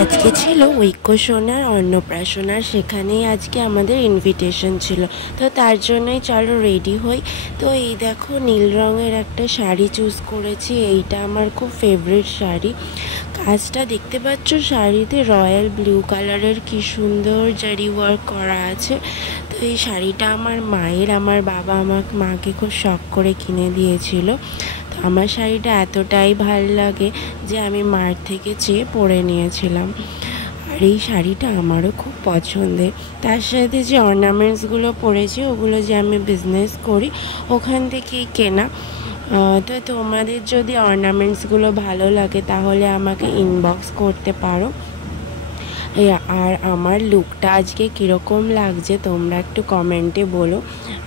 আজকে ছিল ঐক্যসোনার অন্নপ্রাশনার, সেখানেই আজকে আমাদের ইনভিটেশন ছিল, তো তার জন্যই চলো রেডি হই। তো এই দেখো নীল রঙের একটা শাড়ি চুজ করেছি, এইটা আমার খুব ফেভারিট শাড়ি। কাজটা দেখতে পাচ্ছ শাড়িতে রয়্যাল ব্লু কালারের কি সুন্দর জারি ওয়ার্ক করা আছে। তো এই শাড়িটা আমার মায়ের, আমার বাবা মাকে খুব শখ করে কিনে দিয়েছিল। তো আমার শাড়িটা এতটাই ভালো লাগে যে আমি মার থেকে চেয়ে পরে নিয়েছিলাম। আর এই শাড়িটা আমারও খুব পছন্দের। তার সাথে যে অর্নামেন্টসগুলো পরেছি ওগুলো যে আমি বিজনেস করি ওখান থেকেই কেনা। তো তোমাদের যদি অর্নামেন্টসগুলো ভালো লাগে তাহলে আমাকে ইনবক্স করতে পারো। আর আমার লুকটা আজকে কীরকম লাগছে তোমরা একটু কমেন্টে বলো।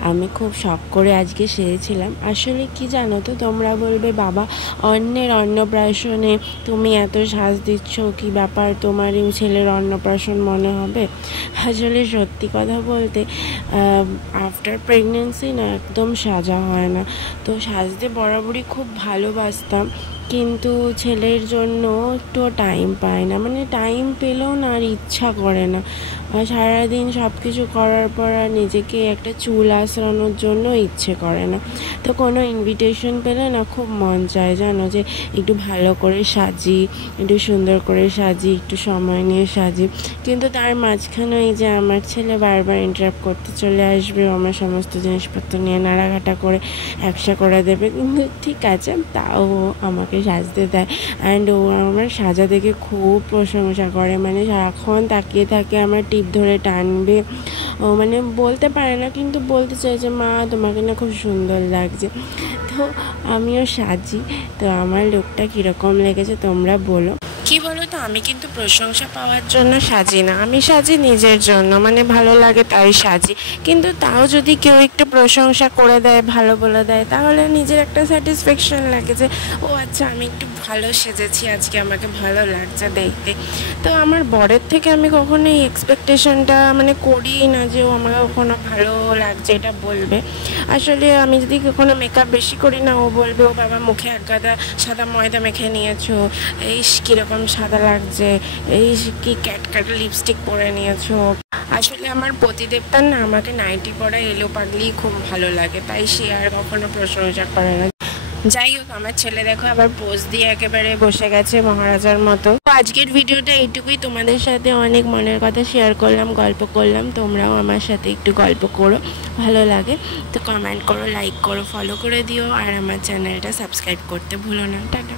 আমি খুব শখ করে আজকে সেরেছিলাম। আসলে কি জানো তো, তোমরা বলবে বাবা অন্যের অন্নপ্রাশনে তুমি এত সাজ দিচ্ছ, কি ব্যাপার, তোমার ছেলের অন্নপ্রাশন মনে হবে? আসলে সত্যি কথা বলতে আফটার প্রেগনেন্সি না একদম সাজা হয় না। তো সাজতে বরাবরই খুব ভালোবাসতাম, কিন্তু ছেলের জন্য একটু টাইম পায় না, মানে টাইম পেলেও না আর ইচ্ছা করে না। সারাদিন সব কিছু করার পর আর নিজেকে একটা চুল আঁচড়ানোর জন্য ইচ্ছে করে না। তো কোনো ইনভিটেশন পেলে না খুব মন চায় জানো, যে একটু ভালো করে সাজি, একটু সুন্দর করে সাজি, একটু সময় নিয়ে সাজি। কিন্তু তার মাঝখানে এই যে আমার ছেলে বারবার ইন্টারাপ্ট করতে চলে আসবে, আমার সমস্ত জিনিসপত্র নিয়ে নাড়াঘাটা করে একসা করে দেবে। কিন্তু ঠিক আছে, তাও আমাকে সাজতে দেয়। অ্যান্ড ও আমার সাজা দেখে খুব প্রশংসা করে, মানে সারাক্ষণ তাকিয়ে থাকে, আমার টিপ ধরে টানবে। ও মানে বলতে পারে না, কিন্তু বলতে চাই যে মা তোমাকে না খুব সুন্দর লাগছে। তো আমিও সাজি। তো আমার লুকটা কীরকম লেগেছে তোমরা বলো। কি বলো তো, আমি কিন্তু প্রশংসা পাওয়ার জন্য সাজি না, আমি সাজি নিজের জন্য, মানে ভালো লাগে তাই সাজি। কিন্তু তাও যদি কেউ একটু প্রশংসা করে দেয়, ভালো বলে দেয়, তাহলে নিজের একটা স্যাটিসফ্যাকশন লাগে যে ও আচ্ছা আমি একটু ভালো সেজেছি আজকে, আমাকে ভালো লাগছে দেখতে। তো আমার বরের থেকে আমি কখনো এই এক্সপেকটেশনটা মানে করিই না যে ও আমাকে কখনো ভালো লাগছে এটা বলবে। আসলে আমি যদি কখনো মেকআপ বেশি করি না, ও বলবে ও বাবা মুখে এক গাদা সাদা ময়দা মেখে নিয়েছো, এই কীরকম সাদা লাগছে, এই কি ক্যাটকাটা লিপস্টিক পরে নিয়েছো। আসলে আমার পতিদেবতার না আমাকে নাইটি পরা এলো পাগলি খুব ভালো লাগে, তাই সে আর কখনো প্রশংসা করে না। যাই হোক, আমার ছেলে দেখো আবার পোজ দিয়ে একেবারে বসে গেছে মহারাজার মতো। তো আজকের ভিডিওটা এইটুকুই, তোমাদের সাথে অনেক মনের কথা শেয়ার করলাম, গল্প করলাম। তোমরাও আমার সাথে একটু গল্প করো, ভালো লাগে তো কমেন্ট করো, লাইক করো, ফলো করে দিও, আর আমার চ্যানেলটা সাবস্ক্রাইব করতে ভুলো না। টাটা।